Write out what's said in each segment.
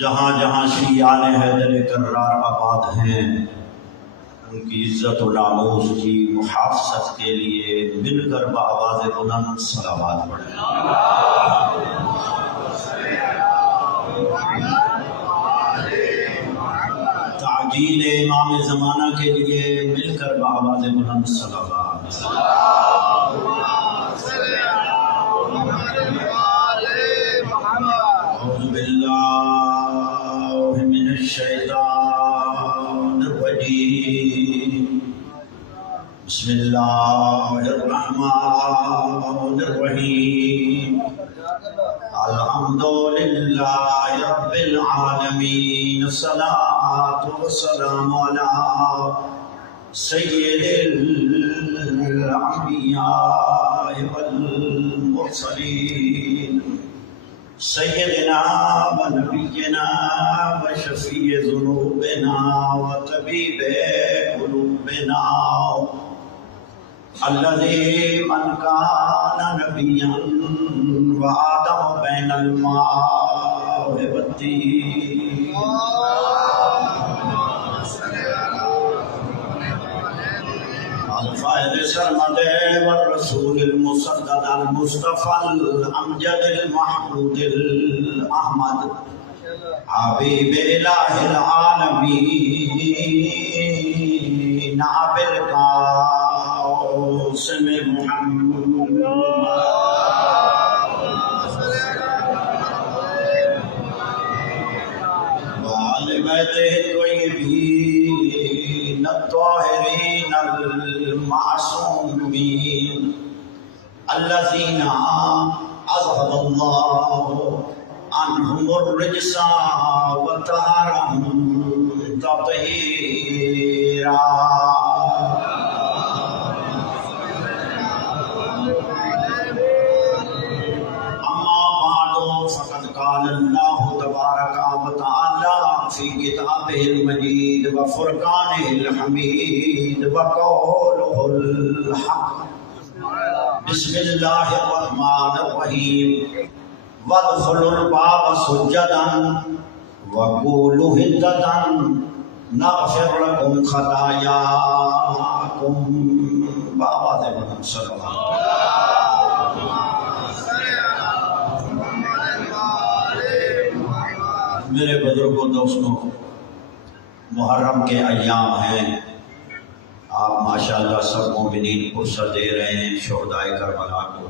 جہاں جہاں شیعان حیدر کرار آباد ہیں ان کی عزت و ناموس کی محافظت کے لیے مل کر بآواز بلند صلوات پڑھیں۔ تعجیل امام زمانہ کے لیے مل کر بآواز بلند صلوات۔ اعوذ باللہ من الشیطان الرجیم، بسم اللہ الرحمن الرحیم، الحمدللہ رب العالمین، الصلاۃ والسلام علی سید الانبیاء والمرسلین، سیدنا و نبینا و شفیع ذنوبنا و طبیب قلوبنا الذی من کان نبیا و آدم بین الماء والطین، الفائز سرمد والرسول المصدد المصطفى الامجد المحمود الاحمد، حبیب الہ العالمین ابی القاسم محمد، وآل بیتہ الطیبین الطاہرین المعصومین الذین اذهب اللہ عنہم الرجس وطہرہم تطہیرا۔ اما بعد فقد قال اللہ تبارک وتعالی فی کتابہ المجید وفرقانہ الحمید وقولہ الحق، بسم اللہ الرحمن الرحیم، وادخلوا الباب سجدا وقولوا حطة نغفر لكم خطاياكم، بآواز بلند صلوات۔ میرے بزرگوں دوستوں، محرم کے ایام ہیں، آپ ماشاءاللہ سب مومنین کو سر دے رہے ہیں، شہدائے کربلا کو،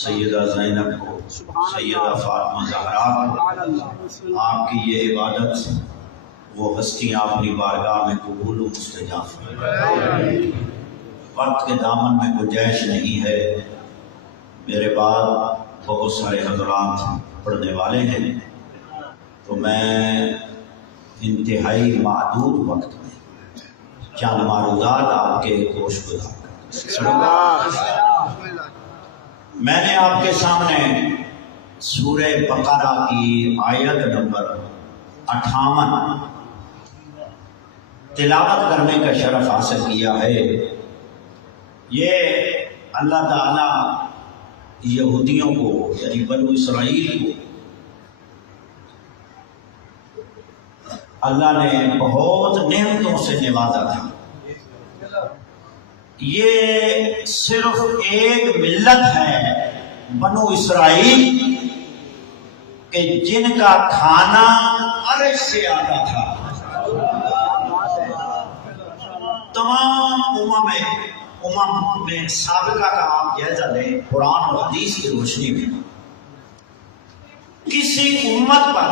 سیدہ زینب کو، سیدہ فاطمہ زہرا کو۔ آپ کی یہ عبادت وہ ہستیاں اپنی بارگاہ میں قبول و مستجاب فرمائیں۔ وقت کے دامن میں گنجائش نہیں ہے، میرے بعد بہت سارے حضرات پڑھنے والے ہیں، تو میں انتہائی محدود وقت میں چند معروضات آپ کے گوش گزار میں نے آپ کے سامنے سورہ بقرہ کی آیت نمبر 58 تلاوت کرنے کا شرف حاصل کیا ہے۔ یہ اللہ تعالیٰ یہودیوں کو یعنی بنو اسرائیل کو اللہ نے بہت نعمتوں سے نوازا تھا۔ یہ صرف ایک ملت ہے بنو اسرائیل کہ جن کا کھانا عرش سے آتا تھا۔ تمام امم میں سابقہ کا آپ جائزہ لیں، قرآن اور حدیث کی روشنی میں کسی امت پر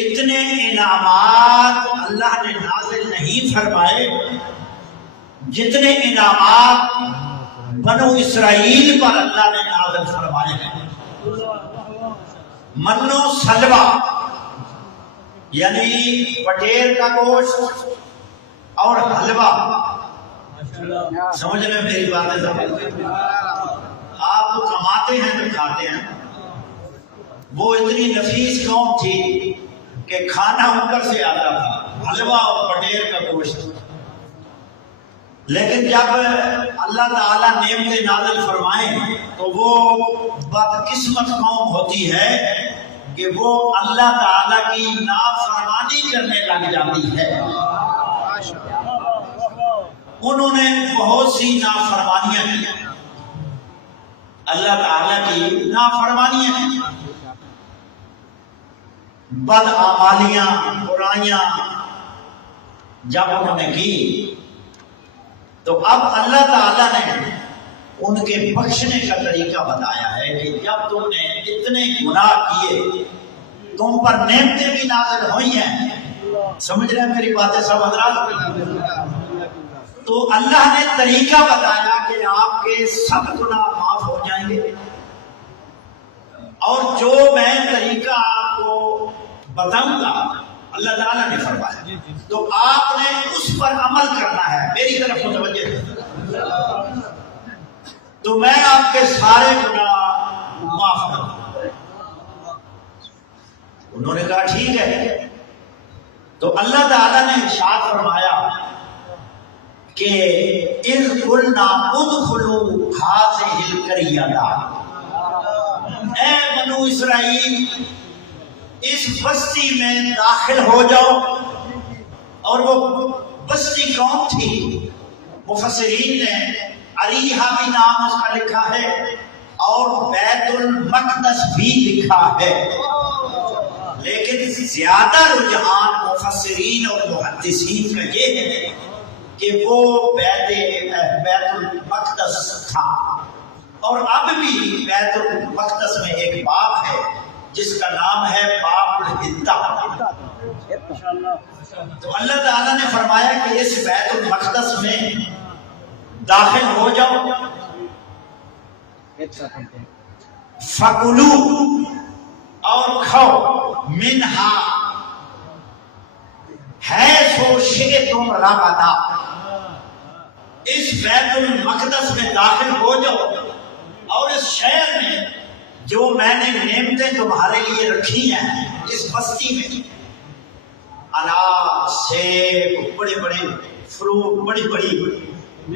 اتنے انعامات اللہ نے نازل نہیں فرمائے جتنے انعامات بنو اسرائیل پر اللہ نے نازل فرمائے ہیں۔ من و سلوہ یعنی پٹیر کا گوشت اور حلوہ، سمجھ رہے ہیں میری باتیں؟ آپ تو کماتے ہیں تو کھاتے ہیں۔ وہ اتنی نفیس قوم تھی کہ کھانا اوپر سے آتا تھا، حلوہ اور پٹیر کا گوشت۔ لیکن جب اللہ تعالیٰ نعمتیں نازل فرمائیں تو وہ بدقسمت قوم ہوتی ہے کہ وہ اللہ تعالیٰ کی نافرمانی کرنے لگ جاتی ہے۔ انہوں نے بہت سی نافرمانیاں کی، اللہ تعالیٰ کی نافرمانیاں کی، بدعمالیاں برائیاں جب انہوں نے کی تو اب اللہ تعالیٰ نے ان کے بخشنے کا طریقہ بتایا ہے کہ جب تم نے اتنے گناہ کیے تم پر نعمتیں بھی نازل ہوئی ہیں، سمجھ رہے ہیں میری باتیں سب حضرات؟ تو اللہ نے طریقہ بتایا کہ آپ کے سب گناہ معاف ہو جائیں گے، اور جو میں طریقہ آپ کو بتاؤں گا اللہ تعالیٰ نے فرمایا تو آپ نے اس پر عمل کرنا ہے، میری طرف متوجہ ہے، تو میں آپ کے سارے گناہ معاف کروں گا۔ انہوں نے کہا ٹھیک ہے، تو اللہ تعالیٰ نے ارشاد فرمایا کہ اذ قلنا ادخلوا هذه القرية، اے بنو اسرائیل اس بستی میں داخل ہو جاؤ۔ اور وہ بستی کون تھی؟ مفسرین نے اریحہ بھی نام اس کا لکھا ہے اور بیت المقدس بھی لکھا ہے، لیکن زیادہ رجحان مفسرین اور محدثین کا یہ ہے کہ وہ بیت المقدس تھا، اور اب بھی بیت المقدس میں ایک باب ہے جس کا نام ہے باب الحدہ۔ تو اللہ تعالیٰ نے فرمایا کہ اس بیت المقدس میں داخل ہو جاؤ، فَكُلُوا اور کھاؤ، منہا حیث شئتم رغدا، اس بیت المقدس میں داخل ہو جاؤ اور اس شہر میں جو میں نے نعمتیں تمہارے لیے رکھی ہیں اس بستی میں، انار، سیب، بڑے بڑے فروٹ، بڑی بڑی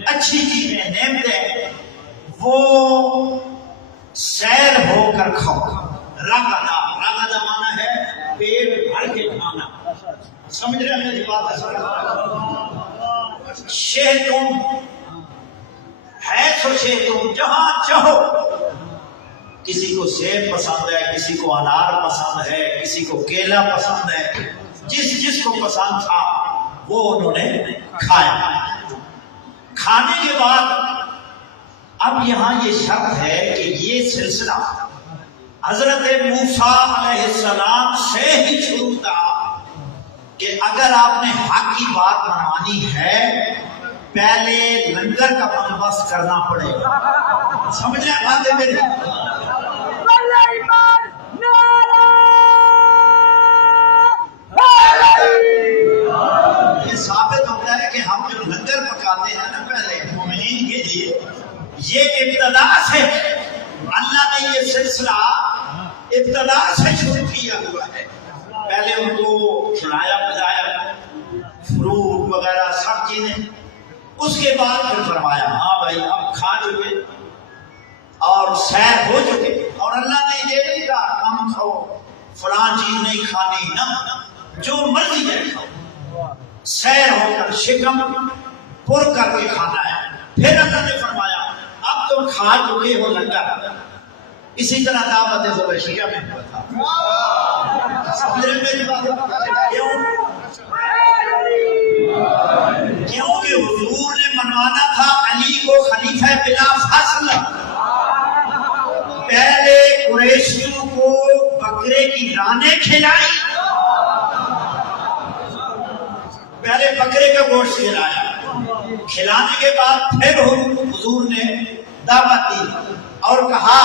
اچھی چیزیں، نعمتیں، وہ سیر ہو کر کھاؤ۔ رغدا، رغدا مانا ہے پیٹ بھر کے کھانا، سمجھ رہے ہیں میری بات؟ شئتم حیث شئتم، جہاں چاہو، کسی کو سیب پسند ہے، کسی کو انار پسند ہے، کسی کو کیلا پسند ہے، جس کو پسند تھا وہ انہوں نے کھایا۔ کھانے کے بعد اب یہاں یہ شرط ہے کہ یہ سلسلہ حضرت موسیٰ علیہ السلام سے ہی شروع تھا کہ اگر آپ نے حق کی بات منوانی ہے پہلے لنگر کا بندوبست کرنا پڑے گا، سمجھ رہے ہیں باتیں میری؟ یہ ثابت ہوتا ہے کہ ہم جو لنگر پکاتے ہیں نا پہلے مومنین کے لیے، یہ ابتدا سے اللہ نے یہ سلسلہ ابتدا سے شروع کیا ہوا ہے۔ پہلے ان کو کھلایا پلایا، فروٹ وغیرہ سب چیزیں، اس کے بعد پھر فرمایا ہاں بھائی اب کھا چکے اور سیر ہو چکے، اور اللہ نے یہ نہیں کہا کم کھاؤ فلاں چیز نہیں کھانی، نہ جو مرضی ہے کھاؤ، سیر ہو کر شکم پر کر کے کھانا ہے۔ پھر اللہ نے فرمایا اب تم کھا چکے ہو لنگر، اسی طرح دعوت ذبیحہ میں ہوا تھا، سمجھ رہے میری بات؟ کیونکہ حضور نے منوانا تھا علی کو خلیفہ بلا فصل۔ پہلے قریشیوں کو بکرے کی رانیں کھلائی، پہلے بکرے کا گوشت کھلایا، کھلانے کے بعد پھر حضور نے دعوت دی اور کہا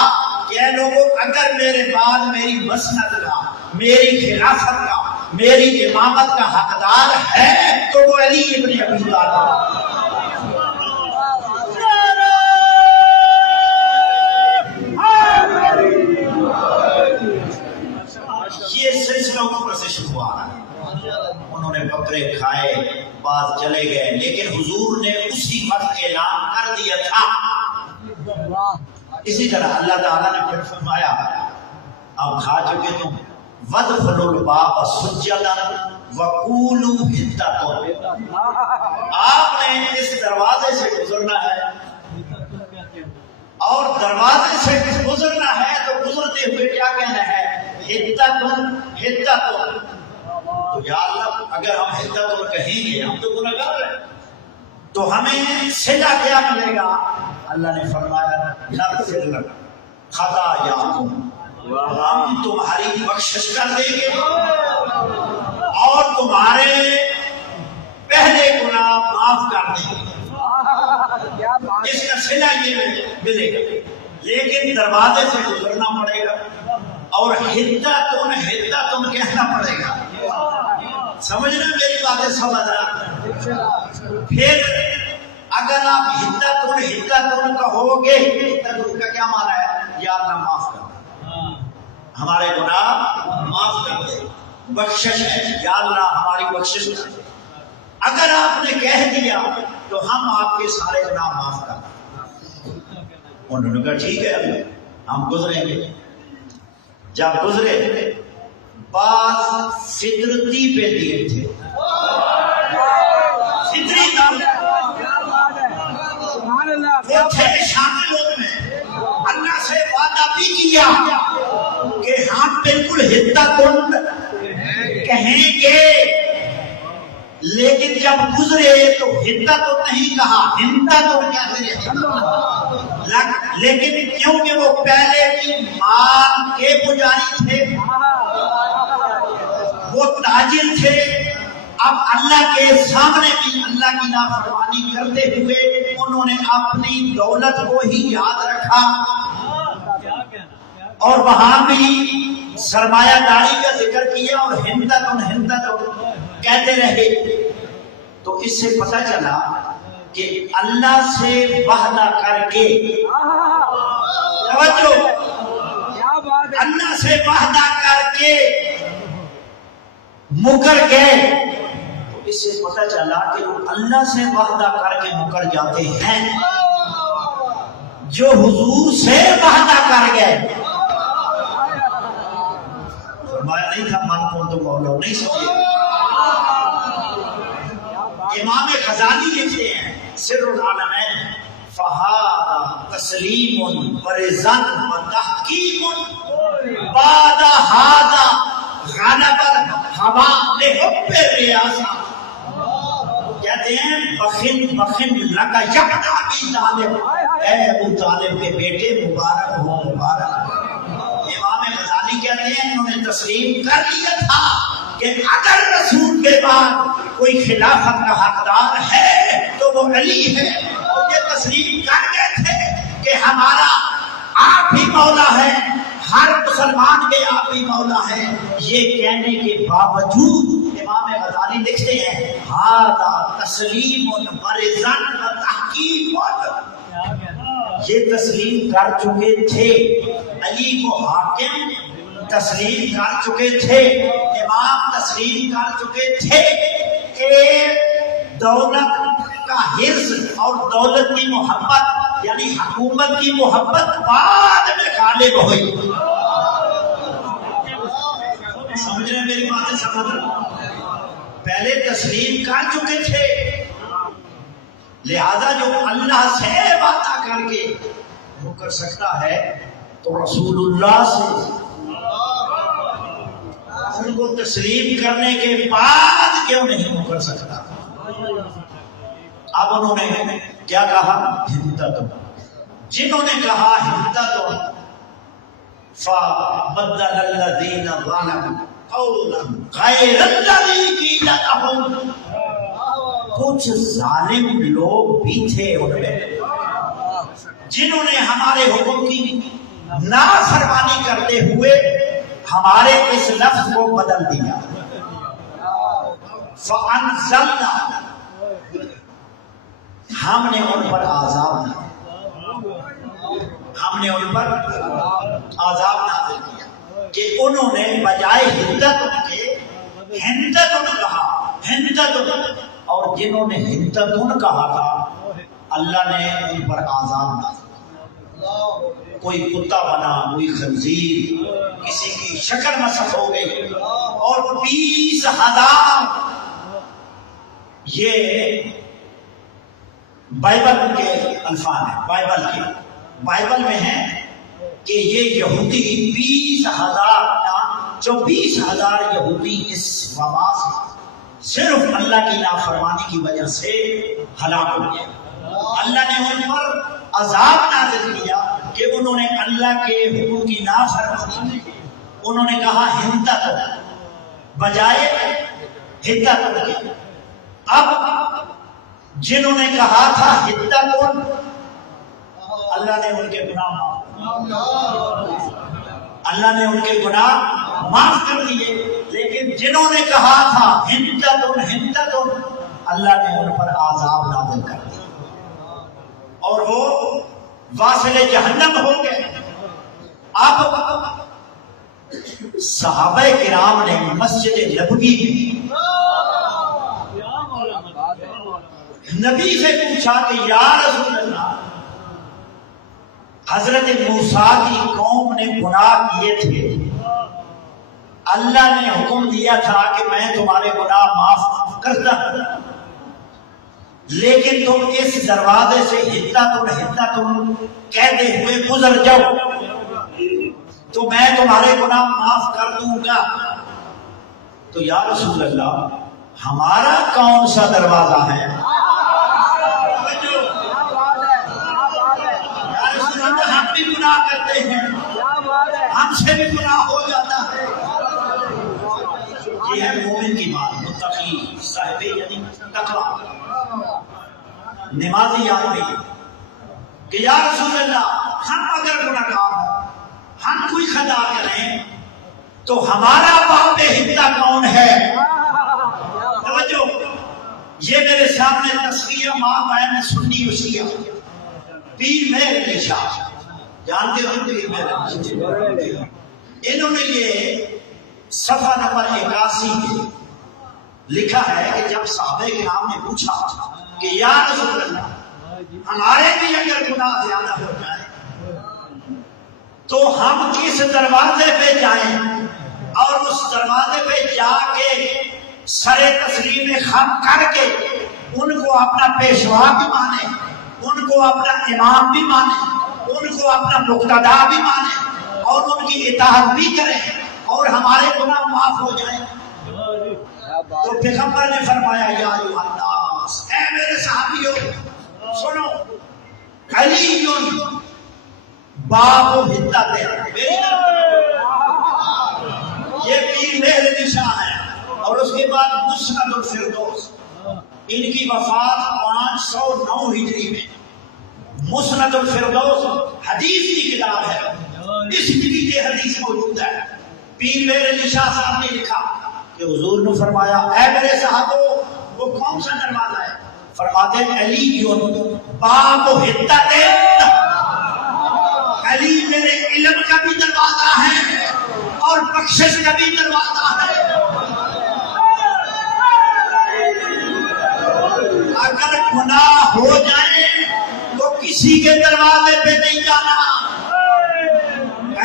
کہ اے لوگوں اگر میرے بعد میری مسند کا، میری خلافت کا، میری امامت کا حقدار ہے تو وہ علی ابن ابی طالب۔ یہ سلسلہ اوپر سے شروع ہوا ہے، انہوں نے بکرے کھائے، بعض چلے گئے، لیکن حضور نے اسی وقت اعلان کر دیا تھا۔ اسی طرح اللہ تعالیٰ نے پھر فرمایا اب کھا چکے تم وَادْخُلُوا الْبَابَ سُجَّدًا وَقُولُوا حِطَّةٌ، آپ نے اس دروازے سے گزرنا ہے اور دروازے سے گزرنا ہے تو گزرتے ہوئے کیا کہنا ہے؟ حِطَّةٌ حِطَّةٌ۔ تو یا اللہ اگر ہم حِطَّةٌ کہیں گے، ہم تو گنہگار ہیں، تو ہمیں صلہ کیا ملے گا؟ اللہ نے فرمایا نغفر لک خطایاکم، ہم تمہاری بخشش کر دیں گے اور تمہارے پہلے گناہ معاف کر دیں گے۔ اس کا صلہ یہ ملے گا، لیکن دروازے سے گزرنا پڑے گا اور حِطَّةٌ حِطَّةٌ کہنا پڑے گا۔ سمجھنا میری باتیں سمجھ رہا؟ پھر اگر آپ حِطَّةٌ حِطَّةٌ کہو گے، حِطَّةٌ کا کیا معنی ہے؟ یا اللہ معاف کر دے، ہمارے گناہ معاف کر دے، بخشش ہے، یا اللہ ہماری بخشش کر دے۔ اگر آپ نے کہہ دیا تو ہم آپ کے سارے گناہ معاف کر دیں۔ انہوں نے کہا ٹھیک ہے اللہ ہم گزریں گے۔ جب گزرے بعض فطرتی پہ دین تھے، فطری نام وہ تھے شامل میں، اللہ سے وعدہ بھی کیا کہ ہم بالکل حِطَّةٌ کہیں گے، لیکن جب گزرے تو حِطَّةٌ نہیں کہا، حِنطَةٌ کہتے ہیں۔ لیکن کیونکہ وہ پہلے کی مال کے پجاری تھے، وہ تاجر تھے، اب اللہ کے سامنے بھی اللہ کی نافرمانی کرتے ہوئے انہوں نے اپنی دولت کو ہی یاد رکھا اور وہاں بھی سرمایہ داری کا ذکر کیا اور حِنطَةٌ حِنطَةٌ کہتے رہے۔ تو اس سے پتہ چلا کہ اللہ سے وعدہ کر کے، توجہ، اللہ سے وعدہ کر کے مکر گئے، تو اس سے پتہ چلا کہ اللہ سے وعدہ کر کے مکر جاتے ہیں جو حضور سے وعدہ کر گئے۔ فرمایا نہیں تھا من کن تو مولا، نہیں سمجھے؟ امام غزالی لکھتے ہیں سر العالمین، فہذا تسلیم ورضا وتحقیق بعد ھذا غلب الہوی لحب الریاسہ۔ کہتے ہیں بخن بخن لگا یکتا ابی طالب، اے ابو طالب کے بیٹے مبارک ہو مبارک۔ امام غزالی کہتے ہیں انہوں نے تسلیم کر لیا تھا کہ اگر رسول کے بعد کوئی خلافت کا حقدار ہے تو وہ علی ہے، اور یہ تسلیم کر گئے تھے کہ ہمارا آپ ہی مولا ہے، ہر مسلمان کے آپ ہی مولا ہے۔ یہ کہنے کے باوجود امام غزالی لکھتے ہیں ھذا تسلیم ورضا وتحقیق، یہ تسلیم کر چکے تھے، علی کو حاکم تسلیم کر چکے تھے، امام تسلیم کر چکے تھے کہ دولت کا حرص اور دولت کی محبت یعنی حکومت کی محبت بعد میں غالب ہوئی۔ سمجھ رہے میری باتیں؟ سمجھ رہے؟ پہلے تسلیم کر چکے تھے، لہذا جو اللہ سے وعدہ کر کے وہ کر سکتا ہے تو رسول اللہ سے ان کو تسلیم کرنے کے بعد کیوں نہیں وہ کر سکتا؟ اب انہوں نے کیا کہا؟ حِنطَةٌ۔ جنہوں نے کہا حِنطَةٌ فَبَدَّلَ الَّذِينَ ظَلَمُوا قَوْلًا غَيْرَ الَّذِي قِيلَ لَهُمْ، کچھ ظالم لوگ بھی تھے ان میں جنہوں نے ہمارے حکم کی نافرمانی کرتے ہوئے ہمارے اس لفظ کو بدل دیا۔ فَأَنزَلْنَا، ہم نے ان پر عذاب نازل کیا کہ انہوں نے بجائے حِنطَةٌ کے حِنطَةٌ کہا، حِنطَةٌ، اور جنہوں نے حِنطَةٌ کہا تھا اللہ نے ان پر عذاب نازل کیا۔ کوئی کتا بنا، کوئی خنزیر، کسی کی شکل مسخ ہو گئی، اور 20,000 یہ بائبل کے الفاظ ہیں، بائبل میں ہے کہ یہ یہودی 24,000 یہودی اس وبا سے صرف اللہ کی نافرمانی کی وجہ سے ہلاک ہو گئے۔ اللہ نے ان پر عذاب نازل کیا کہ انہوں نے اللہ کے حکم کی نافرمانی کی۔ انہوں نے کہا ہدت بجائے ہدت کی۔ اب جنہوں نے کہا تھا ہدت، اللہ نے ان کے گناہ معاف کر دیے، لیکن جنہوں نے کہا تھا ہدت، اللہ نے ان پر عذاب نازل کر دیا اور وہ واصل جہنم ہو گئے۔ اب صحابہ کرام نے مسجد نبوی میں نبی سے پوچھا کہ یا رسول اللہ، حضرت موسیٰ کی قوم نے گناہ کیے تھے، اللہ نے حکم دیا تھا کہ میں تمہارے گناہ معاف کرتا ہوں، لیکن تم اس دروازے سے ہدت کہتے ہوئے گزر جاؤ تو میں تمہارے گناہ معاف کر دوں گا۔ تو یا رسول اللہ، ہمارا کون سا دروازہ ہے؟ ہم بھی گناہ کرتے ہیں، ہم سے بھی گناہ ہو جاتا ہے۔ یہ ہے مومن کی بات، متقی صاحب یعنی تقوی نمازی آدمی کہ یا رسول اللہ، ہم اگر گناہگار ہوں، ہم کوئی خطا کریں تو ہمارا باپ ہدہ کون ہے؟ توجہ، یہ میرے سامنے تصویر ماں بہن سنی وسیع پیر مہر علی شاہ، جانتے ہو پیر مہر علی شاہ، انہوں نے یہ صفحہ نمبر 81 میں لکھا ہے کہ جب صحابہ کرام نے پوچھا کہ یا رسول اللہ، ہمارے بھی اگر گناہ زیادہ ہو جائے تو ہم کس دروازے پہ جائیں، اور اس دروازے پہ جا کے سر تسلیم خم کر کے ان کو اپنا پیشوا بھی مانے، ان کو اپنا امام بھی مانے، ان کو اپنا مقتدا بھی مانے اور ان کی اطاعت بھی کریں اور ہمارے گناہ معاف ہو جائیں؟ تو پیغمبر نے فرمایا یا ایھا الناس، اے میرے صحابیوں سنو، علی باب ہدت، یہ پیر مہر علی شاہ ہے، اور اس کے بعد مسند الفردوس، ان کی وفات 509 ہجری میں۔ مسند الفردوس حدیث کی کتاب ہے، اس کی یہ حدیث موجود ہے۔ پیر مہر علی شاہ صاحب نے لکھا کہ حضور نے فرمایا اے میرے صحابوں، وہ کون سا دروازہ ہے؟ فرماتے ہیں علی باب ہدت، علی میرے علم کا بھی دروازہ ہے اور بخشش کا بھی دروازہ ہے۔ اگر گناہ ہو جائے تو کسی کے دروازے پہ نہیں جانا،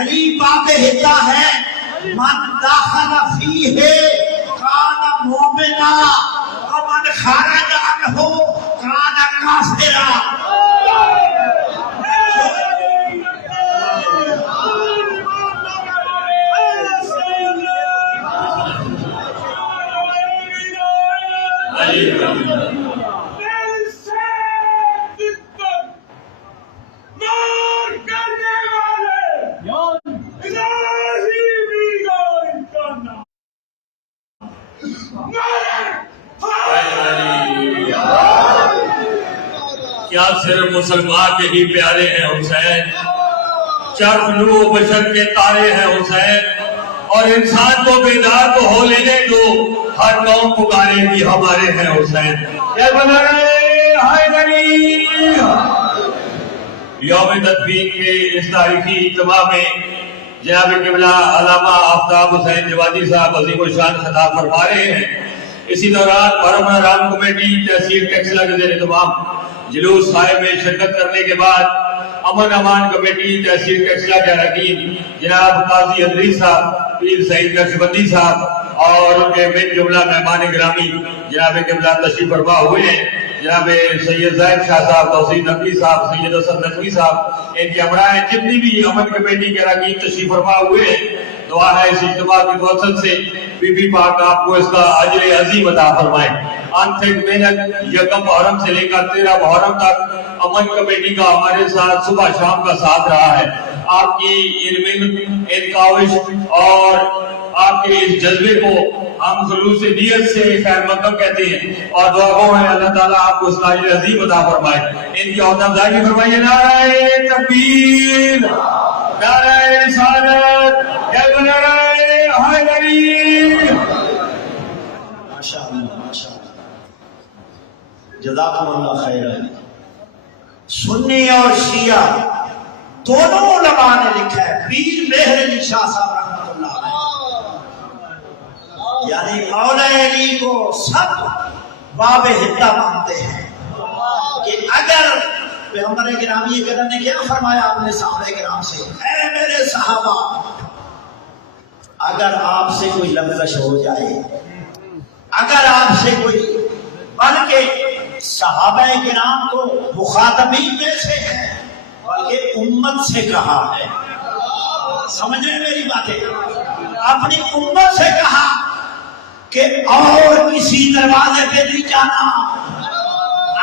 علی باب ہدہ ہے، من داخل فیہ کان مومنا ومن خرج عنہ کان کافرا۔ کیا صرف مسلمان کے ہی پیارے ہیں حسین؟ چرخ نور و بشر کے تارے ہیں حسین، اور انسان کو بیدار تو ہو لینے دو، ہر قوم پکارے بھی ہمارے ہیں حسین۔ یوم تدفین کے اس تاریخی اجتماع میں جناب قبلہ علامہ آفتاب حسین جوادی صاحب عظیم الشان خطاب فرما رہے ہیں۔ اسی دوران محرم رام کمیٹی تحصیل ٹیکسلا کے زیر اہتمام جلوس صاحب میں شرکت کرنے کے بعد امن امان کمیٹی تحصیل کچلا کے اراکین جناب قاضی ادریس صاحب، پیر سعید نقشبندی صاحب اور ان کے من جملہ مہمان گرامی جناب قبلہ تشریف فرما ہوئے ہیں، جناب سید زاہد شاہ صاحب، توصیف نقوی صاحب، سید حسن نقوی صاحب، ان کے ہمراہ جتنی بھی امن کمیٹی کے اراکین تشریف فرما ہوئے ہیں، دعا ہے اس اجتماع کی برکت سے بی بی پاک آپ کو اس کا اجر عظیم عطا فرمائے۔ انتھک محنت یکم محرم سے لے کر 13 محرم تک امن کمیٹی کا ہمارے ساتھ صبح شام کا ساتھ رہا ہے۔ آپ کی ان کاوش اور آپ کے اس جذبے کو ہم خلوص نیت سے خیر مقدم کہتے ہیں اور دعا گو ہے اللہ تعالیٰ آپ کو اس کا اجر عظیم عطا فرمائے۔ ان کی حوصلہ افزائی فرمائیے، نعرہ تکبیر، نعرہ رسالت، نعرہ حیدری۔ ماشاءاللہ ماشاءاللہ، جزاکم اللہ خیر۔ سنی اور شیعہ دونوں علماء نے لکھا ہے، پیر مہر علی شاہ صاحب رحمۃ اللہ علیہ، یعنی مولا علی کو سب باب ہدہ مانتے ہیں کہ اگر پیغمبر گرامی کرم نے کیا فرمایا آپ نے صحابہ کرام سے، اے میرے صحابہ، اگر آپ سے کوئی لغزش ہو جائے، اگر آپ سے کوئی، بلکہ صحابہ کرام کو مخاطبین میں سے ہے بلکہ امت سے کہا ہے، سمجھ رہے میری باتیں، اپنی امت سے کہا کہ اور کسی دروازے پہ نہیں جانا،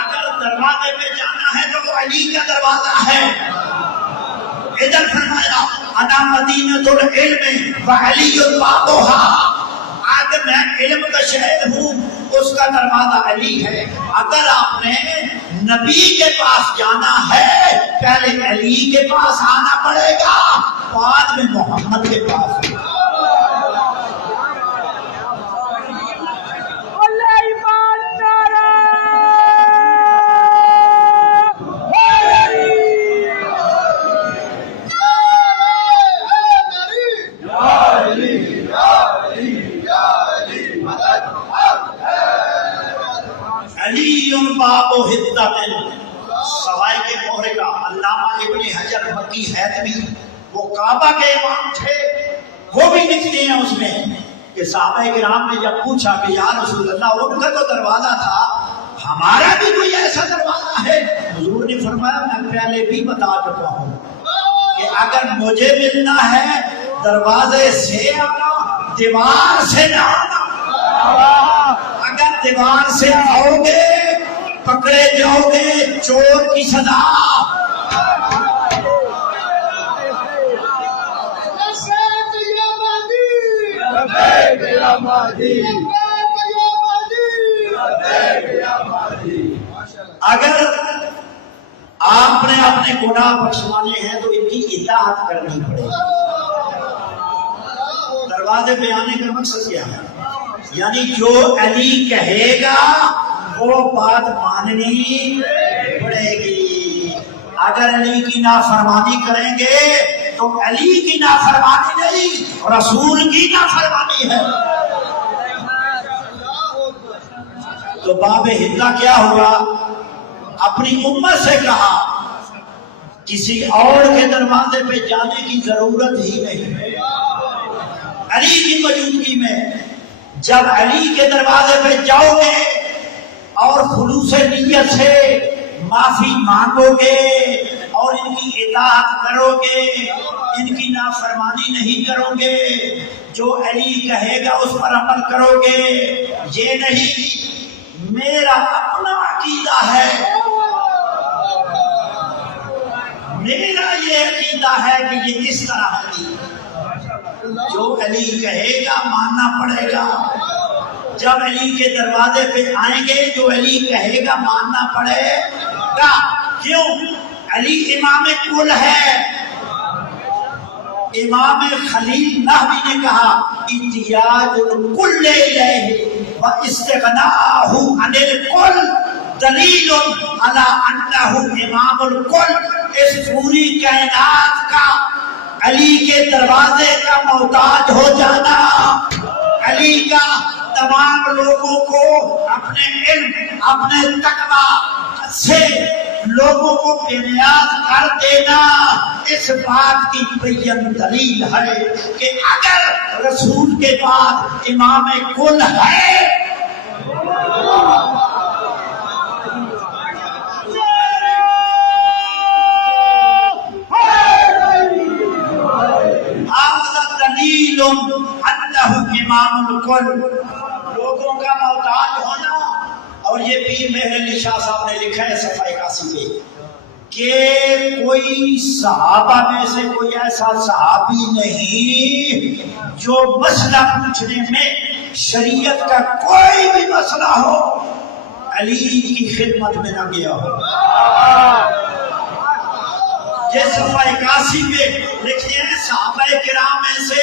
اگر دروازے پہ جانا ہے تو وہ علی کا دروازہ ہے۔ ادھر فرمایا انا مدینۃ العلم وعلی بابها، اگر میں علم کا شہر ہوں اس کا دروازہ علی ہے۔ اگر آپ نے نبی کے پاس جانا ہے پہلے علی کے پاس آنا پڑے گا، بعد میں محمد کے پاس۔ باب و حدت سوائے کے موہرے کا علامہ ابن حجر مکی حیثمی، وہ کعبہ کے امام تھے، وہ بھی لکھتے ہیں اس میں کہ صحابہ کرام نے جب پوچھا کہ یا رسول اللہ، ان کا تو دروازہ تھا، ہمارا بھی کوئی ایسا دروازہ ہے؟ حضور نے فرمایا میں پہلے بھی بتا چکا ہوں کہ اگر مجھے ملنا ہے دروازے سے آنا، دیوار سے نہ آنا۔ اگر دیوار سے آؤ گے پکڑے جاؤ گے، چور کی سزا۔ اگر آپ نے اپنے گناہ بخشوانے ہیں تو ان کی اطاعت کرنی پڑے گی۔ دروازے پہ آنے کا مقصد کیا ہے؟ یعنی جو علی کہے گا وہ بات ماننی پڑے گی۔ اگر علی کی نافرمانی کریں گے تو علی کی نافرمانی نہیں، رسول کی نافرمانی ہے۔ تو باب ہدہ کیا ہوا؟ اپنی امت سے کہا کسی اور کے دروازے پہ جانے کی ضرورت ہی نہیں۔ علی کی موجودگی میں جب علی کے دروازے پہ جاؤ گے اور خلوص نیت سے معافی مانگو گے اور ان کی اطاعت کرو گے، ان کی نافرمانی نہیں کرو گے، جو علی کہے گا اس پر عمل کرو گے، یہ نہیں میرا اپنا عقیدہ ہے، میرا یہ عقیدہ ہے کہ یہ اس طرح ہے، جو علی کہے گا ماننا پڑے گا۔ جب علی کے دروازے پہ آئیں گے جو علی کہے گا ماننا پڑے گا۔ کیوں؟ علی امام کل ہے۔ امام خلیل نحوی نے کہا احتیاج الکل الیہ واستغناہ عن الکل دلیل علی انہ امام الکل۔ اس پوری کائنات کا علی کے دروازے کا محتاج ہو جانا، علی کا تمام لوگوں کو اپنے علم، اپنے تقویٰ سے لوگوں کو بے نیاز کر دینا اس بات کی بین دلیل ہے کہ اگر رسول کے بعد امام کل ہے دلیل انہ امام الکل، لوگوں کا محتاج ہونا. اور یہ پیر مہر علی شاہ صاحب نے لکھا ہے صفحہ 81 میں کہ کوئی صحابہ میں سے کوئی ایسا صحابی نہیں جو مسئلہ پوچھنے میں شریعت کا کوئی بھی مسئلہ ہو علی کی خدمت میں نہ گیا ہو. یہ صفحہ 81 میں لکھتے ہیں صحابہ کرام میں سے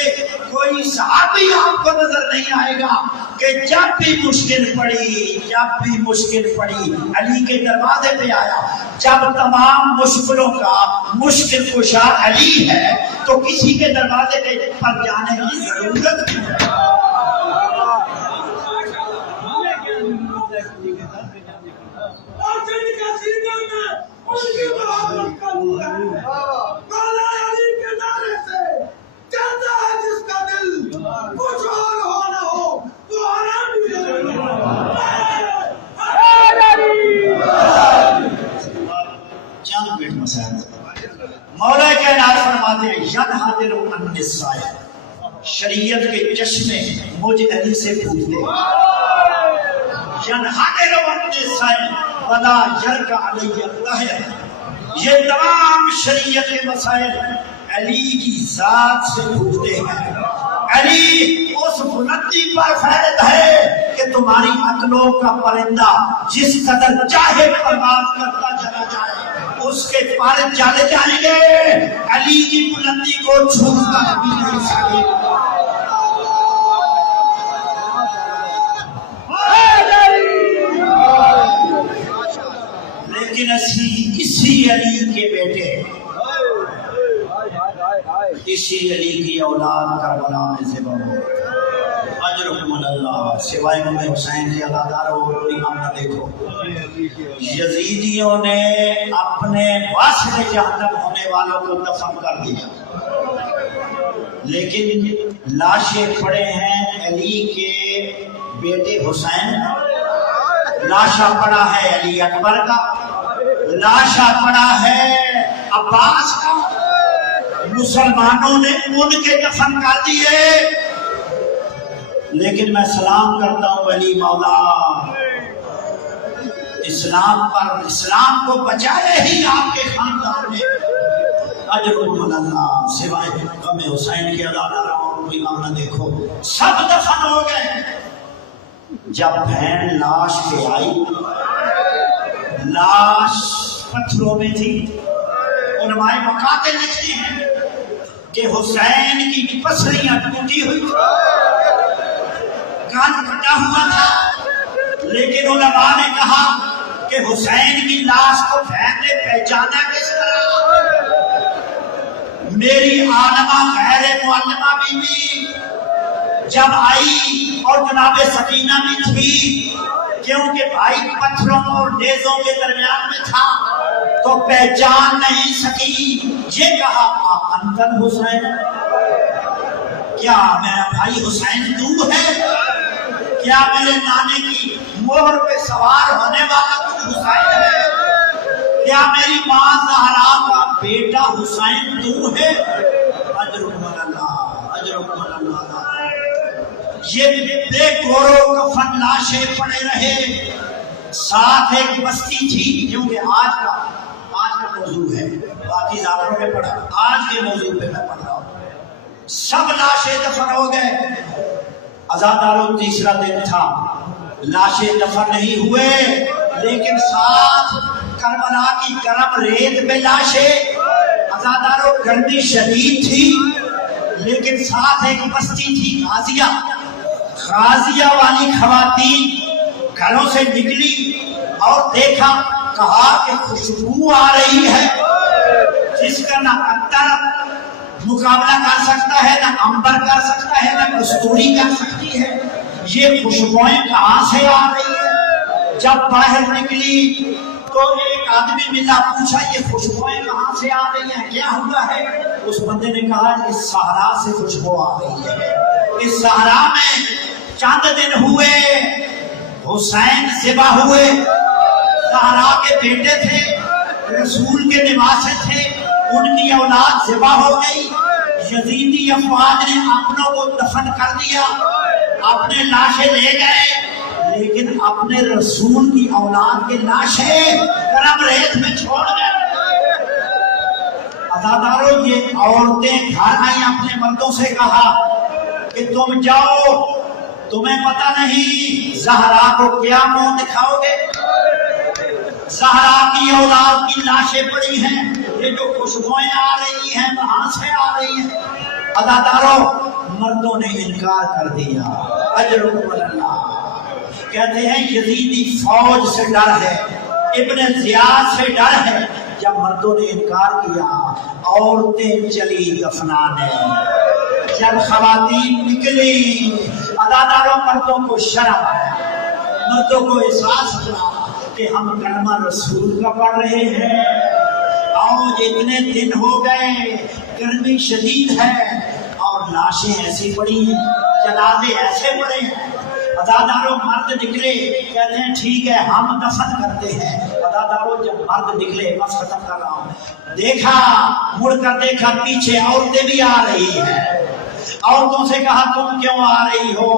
کوئی صحابی آپ کو نظر نہیں آئے گا کہ جب بھی مشکل پڑی علی کے دروازے پہ آیا. جب تمام مشکلوں کا مشکل کشا علی ہے تو کسی کے دروازے پہ پر جانے کی ضرورت نہیں ہے. مولا کائنات فرماتے ہیں ینہا دل عن النساء، شریعت کے چشمے مجھ علی سے پوچھتے ہیں. ینہا دل عن النساء ولا یرک علی الطاہر، یہ تمام شریعت کے مسائل علی کی ذات سے پوچھتے ہیں. علی اس بلندی پر فائد ہے کہ تمہاری عقلوں کا پرندہ جس قدر چاہے پرواز کرتا چلا جائے اس کے پر چلے جائیں گے، علی کی بلندی کو چھو کر بھی نہیں سکے. لیکن اسی علی کے بیٹے، اسی علی کی اولاد کربلا میں ذبح ہو. اجرکم اللہ، سوائے امام حسین کے عزاداروں اور امام نہ دیکھو. یزیدیوں نے اپنے واسطے جہنم ہونے والوں کو دفن کر دیا، لیکن لاشیں پڑے ہیں علی کے بیٹے حسین، لاشا پڑا ہے علی اکبر کا، لاشا پڑا ہے عباس کا. مسلمانوں نے ان کے دفن کر دیے. لیکن میں سلام کرتا ہوں علی مولا، اسلام پر، اسلام کو بچائے ہی آپ کے خاندان میں. اجرکم اللہ، سوائے غم حسین کے عزاداروں اور کوئی غم نہ دیکھو. سب دفن ہو گئے. جب بہن لاش پہ آئی، لاش پتھروں میں تھی. علماء مقاتل لکھتے ہیں کہ حسین کی پسلیاں ٹوٹی ہوئی، کان کٹا ہوا تھا. لیکن علماء نے کہا کہ حسین کی لاش کو بہن نے پہچانا کس طرح؟ میری عالمہ غیر معلمہ بیوی جب آئی اور جناب سکینہ بھی تھی، کیونکہ بھائی پتھروں اور نیزوں کے درمیان میں تھا تو پہچان نہیں سکی. یہ کہا انتن حسین، کیا میرا بھائی حسین تو ہے؟ کیا میرے نانے کی مہر پہ سوار ہونے والا تو حسین ہے؟ کیا میری ماں زہرا کا بیٹا حسین تو ہے؟ اجرکم اللہ، اجرکم اللہ. یہ بے گورو کفن لاشیں پڑے رہے. ساتھ ایک بستی تھی، کیونکہ آج کا موضوع ہے، باقی ذاتوں میں پڑھا، آج کے موضوع پہ میں پڑھ رہا ہوں. سب لاشیں دفن ہو گئے. عزاداروں تیسرا دن تھا، لاشیں دفن نہیں ہوئے، لیکن ساتھ کربلا کی گرم ریت میں لاشیں. عزاداروں گرمی شدید تھی، لیکن ساتھ ایک بستی تھی غازیہ. غازیہ والی خواتین گھروں سے نکلی اور دیکھا، کہا کہ خوشبو آ رہی ہے جس کا نہ عطر مقابلہ کر سکتا ہے، نہ عنبر کر سکتا ہے، نہ کستوری کر سکتی ہے. یہ خوشبوئیں کہاں سے آ رہی ہے؟ جب باہر نکلی تو ایک آدمی ملا، پوچھا یہ خوشبوئیں کہاں سے آ رہی ہیں، کیا ہوا ہے؟ اس بندے نے کہا اس صحرا سے خوشبو آ رہی ہے، اس صحرا میں چند دن ہوئے حسین ذبح ہوئے، زہرا کے بیٹے تھے، رسول کے نواسے تھے، ان کی اولاد ذبح ہو گئی، یزیدی افواج نے اپنوں کو دفن کر دیا، اپنے لاشیں لے گئے، لیکن اپنے رسول کی اولاد کے لاشیں گرم ریت میں چھوڑ گئے۔ عزادارو یہ عورتیں گھر آئیں، اپنے مردوں سے کہا کہ تم جاؤ، تمہیں پتہ نہیں زہرا کو کیا منہ دکھاؤ گے؟ زہرا کی اولاد کی لاشیں پڑی ہیں، یہ جو خوشبوئیں آ رہی ہیں وہاں سے آ رہی ہیں۔ عزادارو مردوں نے انکار کر دیا، اجرکم اللہ، کہتے ہیں یزیدی فوج سے ڈر ہے، ابن زیاد سے ڈر ہے۔ جب مردوں نے انکار کیا عورتیں چلی دفنانے، جب خواتین نکلی، عزاداروں مردوں کو شرم آیا، مردوں کو احساس ہوا کہ ہم کلمہ رسول کا پڑھ رہے ہیں، اور اتنے دن ہو گئے، گرمی شدید ہے اور لاشیں ایسی پڑی ہیں، جنازے ایسے پڑے ہیں۔ عزاداروں مرد نکلے، کہتے ہیں ٹھیک ہے ہم دفن کرتے ہیں۔ عزاداروں جب مرد نکلے، بس ختم کر رہا ہوں، دیکھا مڑ کر دیکھا پیچھے عورتیں بھی آ رہی ہیں، عورتوں سے کہا تم کیوں آ رہی ہو؟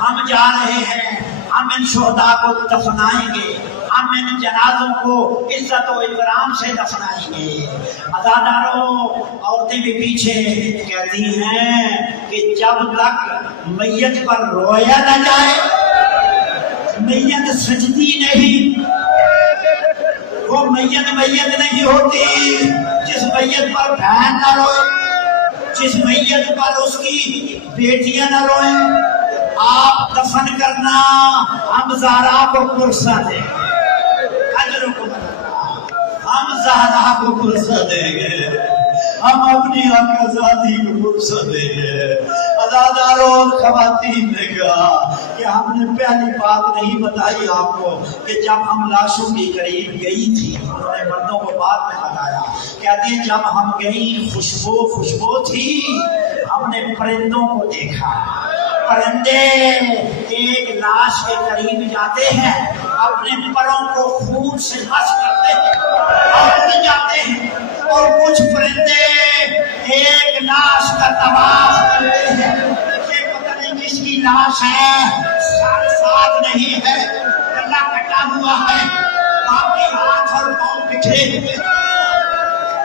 ہم جا رہے ہیں، ہم ان شہداء کو دفنائیں گے، ہم ان جنازوں کو عزت و اکرام سے دفنائیں گے۔ عزاداروں عورتیں بھی پیچھے کہتی ہیں کہ جب تک میت پر رویا نہ جائے، میت سجدی نہیں، وہ میت نہیں ہوتی جس میت پر بہن نہ روئے، جس میت پر اس کی بیٹیاں نہ روئیں۔ آپ دفن کرنا، ہم زہرا کو پرسہ دیں گے، ہم زہرا کو پرسہ دیں گے، ہم اپنی آزادی کو پرسہ دیں گے۔ عزاداروں خواتین نے کہا کہ ہم نے پہلی بات نہیں بتائی آپ کو کہ جب ہم لاشوں کے قریب گئی تھی، انہوں نے مردوں کو بعد میں بتایا، کہتے ہیں جب ہم گئی خوشبو تھی، ہم نے پرندوں کو دیکھا، پرندے ایک لاش کے قریب جاتے ہیں، اپنے پروں کو خون سے مس کرتے ہیں اور اڑ جاتے ہیں، اور کچھ پرندے ایک لاش کا طواف کرتے ہیں، یہ پتہ نہیں کس کی لاش ہے، ساتھ نہیں ہے، گلا کٹا ہوا ہے، باقی ہاتھ اور پاؤں بکھرے ہوئے،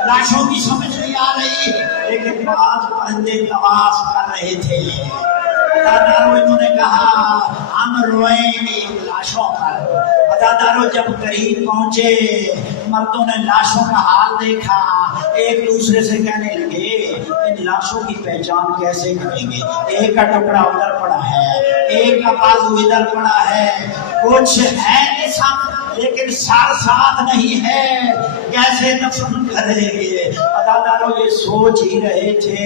لاشوں کی سمجھ نہیں آ رہی، لیکن بعض پرندے طواف کر رہے تھے۔ عزاداروں انہوں نے کہا ہم روئیں گے لاشوں پر۔ عزاداروں جب قریب پہنچے، مردوں نے لاشوں کا حال دیکھا، ایک دوسرے سے کہنے لگے ان لاشوں کی پہچان کیسے کریں گے؟ ایک کا ٹکڑا ادھر پڑا ہے، ایک کا بازو ادھر پڑا ہے، کچھ ہے جسم لیکن سر ساتھ نہیں ہے، کیسے دفن کریں گے؟ عزاداروں یہ سوچ ہی رہے تھے،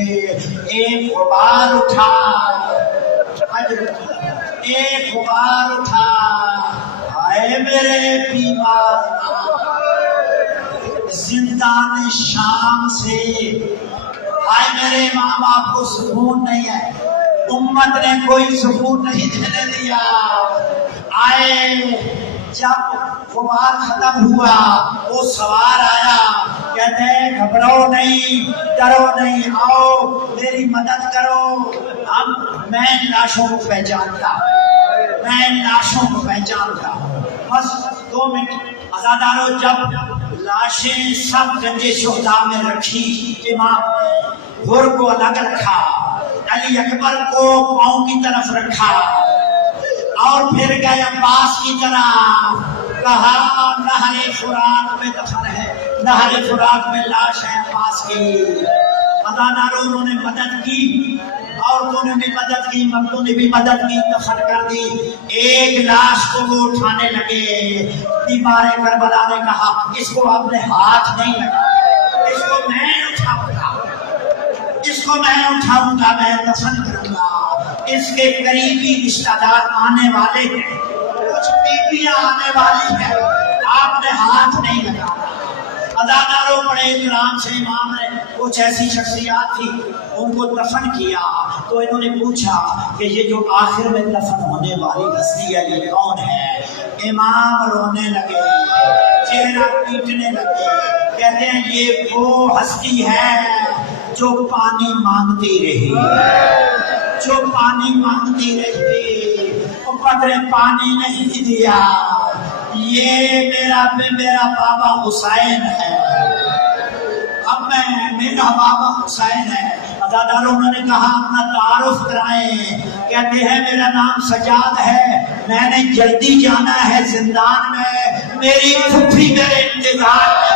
ایک غبار اٹھا، ایک غبار اٹھا، اے میرے بیمار زندان شام سے، آئے میرے ماں باپ کو سکون نہیں ہے، امت نے کوئی سکون نہیں دینے دیا۔ آئے جب غبار ختم ہوا، وہ سوار آیا، کہتے ہیں گھبراؤ نہیں، ڈرو نہیں، آؤ میری مدد کرو، میں ان لاشوں کو پہچانتا، میں ان لاشوں کو پہچانتا ہوں۔ بس 2 منٹ۔ عزاداروں جب لاشیں سب گنجے شہداء میں رکھی، امام نے گھر کو الگ رکھا، علی اکبر کو پاؤں کی طرف رکھا، اور پھر گئے عباس کی طرح، کہا نہر فرات میں دفن ہے، نہر فرات میں لاش ہے عباس کی۔ عزاداروں انہوں نے مدد کی، عورتوں نے بھی مدد کی، مردوں نے بھی مدد کی، دفن کر دی۔ ایک لاش کو وہ اٹھانے لگے، بیمار کربلا نے کہا اس کو اپنے ہاتھ نہیں لگا، اس کو میں اٹھاؤں گا، اس کو میں اٹھاؤں گا، میں دفن کروں گا۔ اس کے قریبی رشتہ دار آنے والے ہیں، کچھ بیویاں آنے والی ہیں، آپ نے ہاتھ نہیں لگایا۔ اداکاروں بڑے احترام سے امام نے کچھ ایسی شخصیات تھی ان کو دفن کیا تو انہوں نے پوچھا کہ یہ جو آخر میں دفن ہونے والی ہستی ہے یہ کون ہے؟ امام رونے لگے، چہرہ پیٹنے لگے، کہتے ہیں یہ وہ ہستی ہے جو پانی مانگتی رہی، جو پانی مانگتی رہی، اوپر نے پانی نہیں دیا۔ یہ میرا بابا حسین ہے، اب میرا بابا حسین ہے۔ اداکاروں نے کہا اپنا تعارف کرائیں، کہتے ہیں میرا نام سجاد ہے، میں نے جلدی جانا ہے زندان میں، میری پھوپھی میرے انتظار میں